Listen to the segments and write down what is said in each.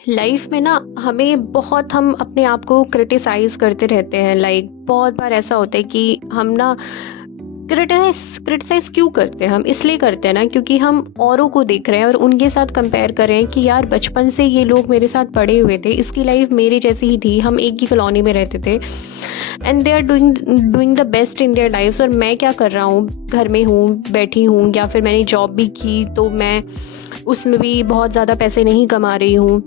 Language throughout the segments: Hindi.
लाइफ में ना हमें बहुत हम अपने आप को क्रिटिसाइज करते रहते हैं। बहुत बार ऐसा होता है कि हम ना क्रिटिसाइज क्रिटिसाइज क्यों करते हैं? हम इसलिए करते हैं ना, क्योंकि हम औरों को देख रहे हैं और उनके साथ कंपेयर कर रहे हैं कि यार बचपन से ये लोग मेरे साथ पढ़े हुए थे, इसकी लाइफ मेरी जैसी ही थी, हम एक ही कॉलोनी में रहते थे and they are doing the best in their life. और मैं क्या कर रहा हूँ, घर में हूँ, बैठी हूँ, या फिर मैंने जॉब भी की तो मैं उसमें भी बहुत ज़्यादा पैसे नहीं कमा रही हूँ।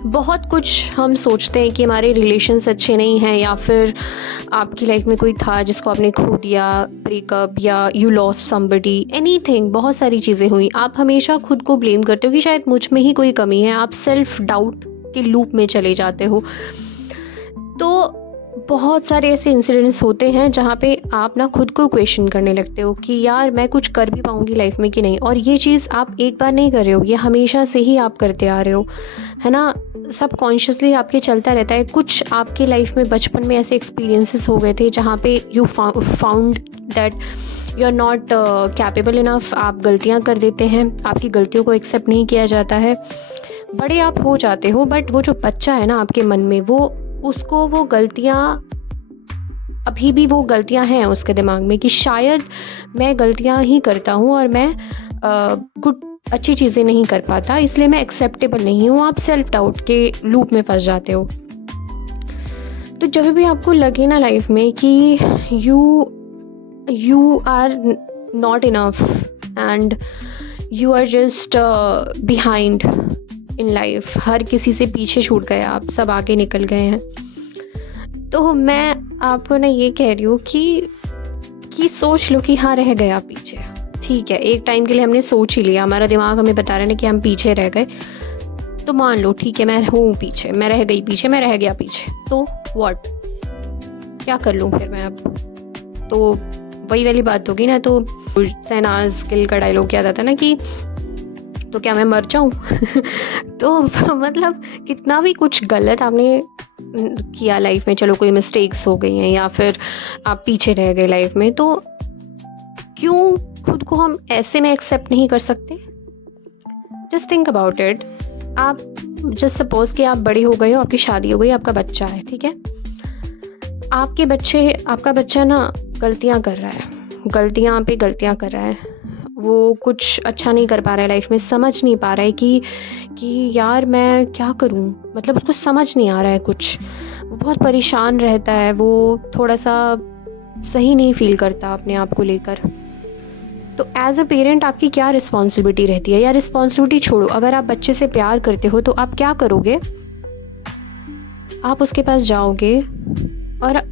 बहुत कुछ हम सोचते हैं कि हमारे रिलेशंस अच्छे नहीं हैं, या फिर आपकी लाइफ में कोई था जिसको आपने खो दिया, ब्रेकअप, या यू लॉस्ट समबडी, एनीथिंग, बहुत सारी चीज़ें हुई। आप हमेशा खुद को ब्लेम करते हो कि शायद मुझ में ही कोई कमी है। आप सेल्फ डाउट के लूप में चले जाते हो। तो बहुत सारे ऐसे इंसिडेंट्स होते हैं जहाँ पे आप ना खुद को क्वेश्चन करने लगते हो कि यार मैं कुछ कर भी पाऊँगी लाइफ में कि नहीं। और ये चीज़ आप एक बार नहीं कर रहे हो, ये हमेशा से ही आप करते आ रहे हो, है ना। सब कॉन्शियसली आपके चलता रहता है। कुछ आपके लाइफ में बचपन में ऐसे एक्सपीरियंसेस हो गए थे जहाँ पे you found that you are not capable enough. आप गलतियाँ कर देते हैं, आपकी गलतियों को एक्सेप्ट नहीं किया जाता है। बड़े आप हो जाते हो, बट वो जो बच्चा है ना आपके मन में, उसको वो गलतियाँ, अभी भी वो गलतियाँ हैं उसके दिमाग में कि शायद मैं गलतियाँ ही करता हूँ और मैं कुछ अच्छी चीज़ें नहीं कर पाता, इसलिए मैं एक्सेप्टेबल नहीं हूँ। आप सेल्फ डाउट के लूप में फंस जाते हो। तो जब भी आपको लगे ना लाइफ में कि you are not enough and you are just behind in life, हर किसी से पीछे छूट गए आप, सब आगे निकल गए हैं, तो मैं आपको ना ये कह रही हूँ कि सोच लो कि हाँ रह गया पीछे। ठीक है, एक टाइम के लिए हमने सोच ही लिया, हमारा दिमाग हमें बता रहा है ना कि हम पीछे रह गए, तो मान लो ठीक है मैं हूँ पीछे, मैं रह गई पीछे, मैं रह गया पीछे, तो व्हाट, क्या कर लूँ फिर मैं अब? तो वही वाली बात होगी ना। तो शहनाज गिल का डायलॉग याद आता ना कि तो क्या मैं मर जाऊँ? तो मतलब कितना भी कुछ गलत आपने किया लाइफ में, चलो कोई मिस्टेक्स हो गई हैं या फिर आप पीछे रह गए लाइफ में, तो क्यों खुद को हम ऐसे में एक्सेप्ट नहीं कर सकते? Just think about it. आप जस्ट सपोज कि आप बड़े हो गए हो, आपकी शादी हो गई, आपका बच्चा है, ठीक है। आपका बच्चा ना गलतियाँ कर रहा है, गलतियाँ पे गलतियाँ कर रहा है, वो कुछ अच्छा नहीं कर पा रहा है लाइफ में, समझ नहीं पा रहा है कि यार मैं क्या करूं, मतलब उसको समझ नहीं आ रहा है कुछ, वो बहुत परेशान रहता है, वो थोड़ा सा सही नहीं फील करता अपने आप को लेकर। तो एज अ पेरेंट आपकी क्या रिस्पॉन्सिबिलिटी रहती है? या रिस्पॉन्सिबिलिटी छोड़ो, अगर आप बच्चे से प्यार करते हो तो आप क्या करोगे? आप उसके पास जाओगे और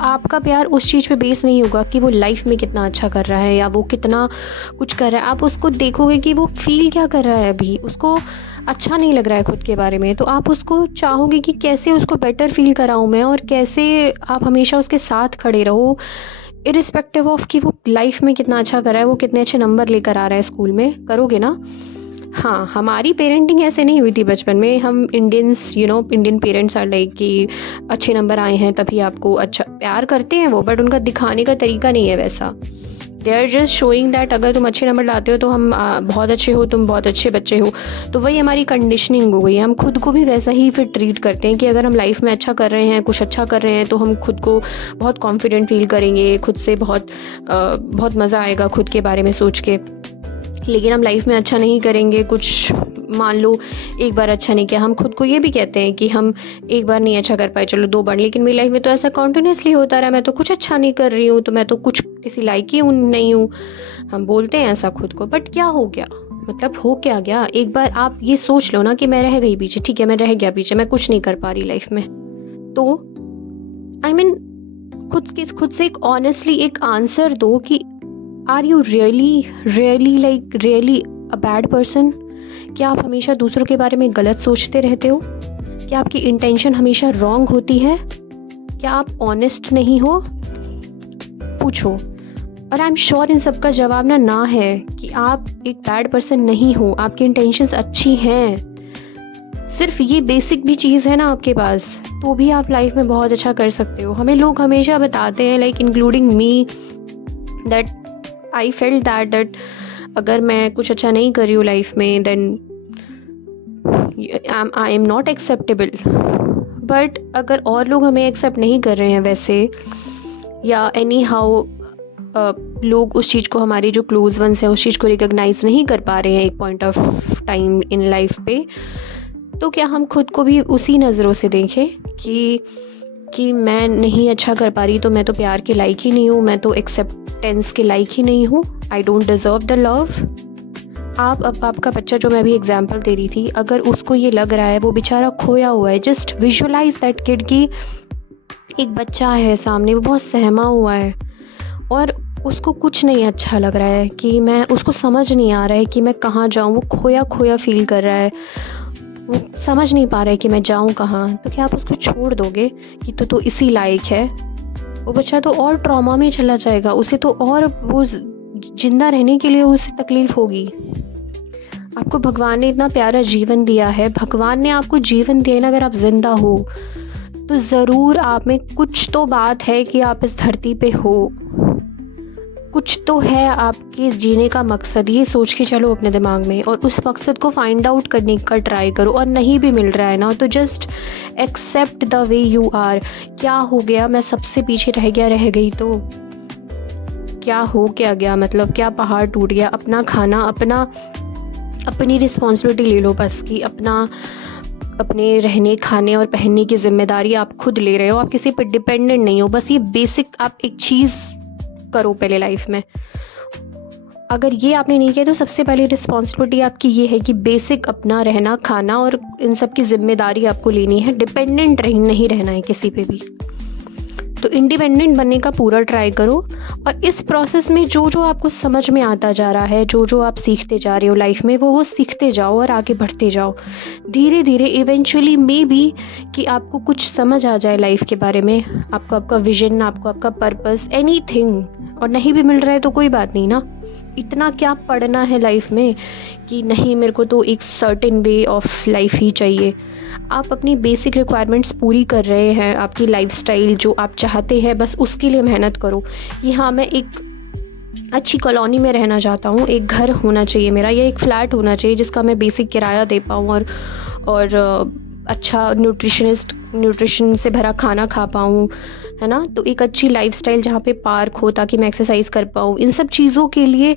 आपका प्यार उस चीज़ पे बेस नहीं होगा कि वो लाइफ में कितना अच्छा कर रहा है या वो कितना कुछ कर रहा है। आप उसको देखोगे कि वो फील क्या कर रहा है, अभी उसको अच्छा नहीं लग रहा है खुद के बारे में, तो आप उसको चाहोगे कि कैसे उसको बेटर फील कराऊं मैं, और कैसे आप हमेशा उसके साथ खड़े रहो, इरिस्पेक्टिव ऑफ कि वो लाइफ में कितना अच्छा कर रहा है, वो कितने अच्छे नंबर लेकर आ रहा है स्कूल में। करोगे ना? हाँ, हमारी पेरेंटिंग ऐसे नहीं हुई थी बचपन में। हम Indians, Indian parents are like कि अच्छे नंबर आए हैं तभी आपको अच्छा प्यार करते हैं वो, बट उनका दिखाने का तरीका नहीं है वैसा। They are just showing that अगर तुम अच्छे नंबर लाते हो तो हम बहुत अच्छे हो, तुम बहुत अच्छे बच्चे हो। तो वही हमारी कंडीशनिंग हो गई है। हम खुद को भी वैसा ही फिर ट्रीट करते हैं कि अगर हम लाइफ में अच्छा कर रहे हैं, कुछ अच्छा कर रहे हैं, तो हम खुद को बहुत कॉन्फिडेंट फील करेंगे, खुद से बहुत मज़ा आएगा खुद के बारे में सोच के। लेकिन हम लाइफ में अच्छा नहीं करेंगे, कुछ मान लो एक बार अच्छा नहीं किया, हम खुद को ये भी कहते हैं कि हम एक बार नहीं अच्छा कर पाए, चलो 2 बार, लेकिन मेरी लाइफ में तो ऐसा कॉन्टिन्यूसली होता रहा, मैं तो कुछ अच्छा नहीं कर रही हूँ, तो मैं तो कुछ किसी लायक ही नहीं हूँ। हम बोलते हैं ऐसा खुद को, बट क्या हो गया, मतलब हो क्या गया? एक बार आप ये सोच लो ना कि मैं रह गई पीछे, ठीक है मैं रह गया पीछे, मैं कुछ नहीं कर पा रही लाइफ में, तो आई मीन खुद से एक ऑनेस्टली एक आंसर दो कि are you really a bad person? क्या आप हमेशा दूसरों के बारे में गलत सोचते रहते हो? क्या आपकी इंटेंशन हमेशा रॉन्ग होती है? क्या आप ऑनेस्ट नहीं हो? पूछो। और आई एम श्योर इन सब का जवाब ना है कि आप एक बैड पर्सन नहीं हो, आपकी इंटेंशंस अच्छी हैं, सिर्फ ये बेसिक भी चीज़ है ना आपके पास, तो भी आप लाइफ में बहुत अच्छा कर सकते हो। हमें लोग हमेशा बताते हैं, like including me, that I felt that अगर मैं कुछ अच्छा नहीं कर रही हूँ लाइफ में, then I am not acceptable. But अगर और लोग हमें एक्सेप्ट नहीं कर रहे हैं वैसे, या एनी हाउ लोग उस चीज़ को, हमारे जो क्लोज वंस हैं उस चीज़ को रिकॉग्नाइज नहीं कर पा रहे हैं एक point of time in life पे, तो क्या हम खुद को भी उसी नज़रों से देखें कि मैं नहीं अच्छा कर पा रही तो मैं तो प्यार के लायक ही नहीं हूँ, मैं तो एक्सेप्टेंस के लायक ही नहीं हूँ, I don't deserve the love. आपका बच्चा, जो मैं अभी एग्जांपल दे रही थी, अगर उसको ये लग रहा है, वो बेचारा खोया हुआ है, जस्ट विजुअलाइज दैट किड कि एक बच्चा है सामने, वो बहुत सहमा हुआ है और उसको कुछ नहीं अच्छा लग रहा है, कि मैं, उसको समझ नहीं आ रहा है कि मैं कहाँ जाऊँ, वो खोया खोया फील कर रहा है, वो समझ नहीं पा रहा है कि मैं जाऊँ कहाँ। तो क्या आप उसको छोड़ दोगे कि तो इसी लायक है? वो बच्चा तो और ट्रॉमा में चला जाएगा, उसे तो और वो जिंदा रहने के लिए उसे तकलीफ होगी। आपको भगवान ने इतना प्यारा जीवन दिया है, भगवान ने आपको जीवन दिया ना, अगर आप जिंदा हो तो ज़रूर आप में कुछ तो बात है कि आप इस धरती पे हो, कुछ तो है आपके जीने का मकसद। ये सोच के चलो अपने दिमाग में, और उस मकसद को फाइंड आउट करने का ट्राई करो। और नहीं भी मिल रहा है ना, तो just accept the way you are. क्या हो गया, मैं सबसे पीछे रह गई तो क्या हो क्या गया, मतलब क्या पहाड़ टूट गया? अपना खाना, अपनी रिस्पॉन्सिबिलिटी ले लो बस, कि अपने रहने, खाने और पहनने की जिम्मेदारी आप खुद ले रहे हो, आप किसी पर डिपेंडेंट नहीं हो। बस ये बेसिक आप एक चीज़ करो पहले लाइफ में। अगर ये आपने नहीं किया तो सबसे पहली रिस्पॉन्सिबिलिटी आपकी ये है कि बेसिक अपना रहना, खाना और इन सब की जिम्मेदारी आपको लेनी है। डिपेंडेंट नहीं रहना है किसी पे भी। तो इंडिपेंडेंट बनने का पूरा ट्राई करो, और इस प्रोसेस में जो जो आपको समझ में आता जा रहा है, जो जो आप सीखते जा रहे हो लाइफ में, वो सीखते जाओ और आगे बढ़ते जाओ धीरे धीरे। इवेंचुअली मे बी कि आपको कुछ समझ आ जाए लाइफ के बारे में, आपको आपका विजन, आपको आपका पर्पस, एनीथिंग। और नहीं भी मिल रहा है तो कोई बात नहीं ना, इतना क्या पढ़ना है लाइफ में कि नहीं मेरे को तो एक सर्टेन वे ऑफ लाइफ ही चाहिए। आप अपनी बेसिक रिक्वायरमेंट्स पूरी कर रहे हैं, आपकी लाइफस्टाइल जो आप चाहते हैं, बस उसके लिए मेहनत करो कि हाँ मैं एक अच्छी कॉलोनी में रहना चाहता हूँ, एक घर होना चाहिए मेरा, या एक फ्लैट होना चाहिए जिसका मैं बेसिक किराया दे पाऊँ, और अच्छा न्यूट्रिशन से भरा खाना खा पाऊँ, है ना। तो एक अच्छी लाइफस्टाइल जहाँ पे पार्क हो ताकि मैं एक्सरसाइज कर पाऊँ। इन सब चीज़ों के लिए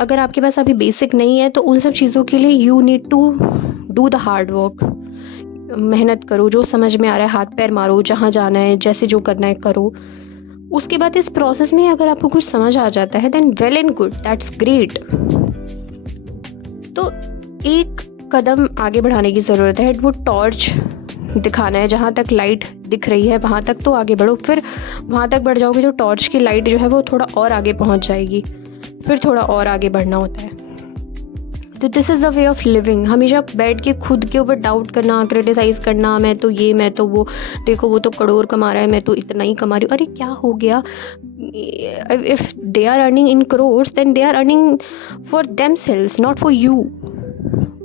अगर आपके पास अभी बेसिक नहीं है तो उन सब चीज़ों के लिए you need to do the hard work. मेहनत करो, जो समझ में आ रहा है हाथ पैर मारो, जहाँ जाना है जैसे जो करना है करो। उसके बाद इस प्रोसेस में अगर आपको कुछ समझ आ जाता है then well and good, that's great. तो एक कदम आगे बढ़ाने की ज़रूरत है, वो टॉर्च दिखाना है, जहाँ तक लाइट दिख रही है वहाँ तक तो आगे बढ़ो, फिर वहाँ तक बढ़ जाओगे तो टॉर्च की लाइट जो है वो थोड़ा और आगे पहुँच जाएगी, फिर थोड़ा और आगे बढ़ना होता है। तो this is the way of living. हमेशा बैठ के खुद के ऊपर डाउट करना, क्रिटिसाइज़ करना, मैं तो ये, मैं तो वो, देखो वो तो करोड़ कमा रहा है, मैं तो इतना ही कमा रही हूँ। अरे क्या हो गया? If they are earning in crores then they are earning for themselves, not for you.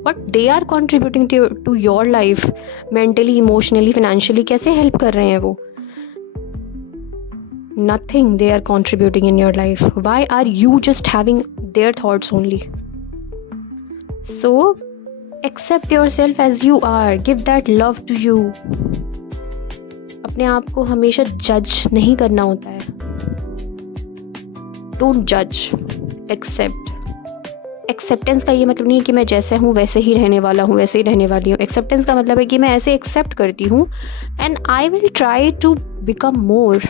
But they are contributing to your life mentally, emotionally, financially. कैसे हेल्प कर रहे हैं वो? Nothing they are contributing in your life. Why are you just having their thoughts only? So accept yourself as you are, give that love to you. अपने आप को हमेशा जज नहीं करना होता है। Don't judge, accept. एक्सेप्टेंस का ये मतलब नहीं है कि मैं जैसे हूँ वैसे ही रहने वाला हूँ, वैसे ही रहने वाली हूँ। एक्सेप्टेंस का मतलब है कि मैं ऐसे एक्सेप्ट करती हूँ and I will try to become more,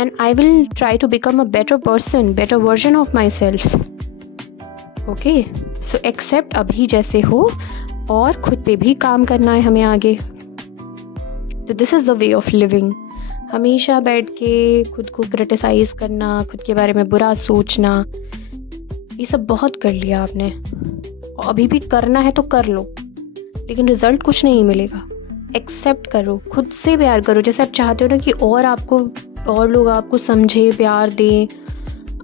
and I will try to become a better person, better version of myself. Okay, so accept अभी जैसे हो, और खुद पे भी काम करना है हमें आगे। तो this is the way of living. हमेशा बैठ के खुद को क्रिटिसाइज़ करना, खुद के बारे में बुरा सोचना, ये सब बहुत कर लिया आपने, और अभी भी करना है तो कर लो, लेकिन रिजल्ट कुछ नहीं मिलेगा। एक्सेप्ट करो, खुद से प्यार करो, जैसे आप चाहते हो ना कि और लोग आपको समझे, प्यार दें।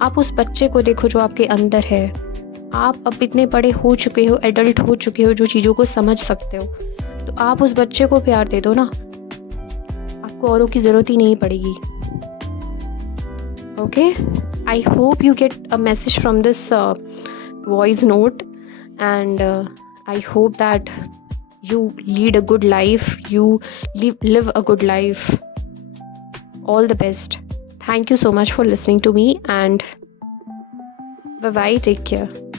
आप उस बच्चे को देखो जो आपके अंदर है। आप अब इतने बड़े हो चुके हो, एडल्ट हो चुके हो, जो चीज़ों को समझ सकते हो, तो आप उस बच्चे को प्यार दे दो ना, आपको औरों की ज़रूरत ही नहीं पड़ेगी। Okay, I hope you get a message from this voice note, and I hope that you lead a good life, you live a good life. All the best. Thank you so much for listening to me, and bye bye. Take care.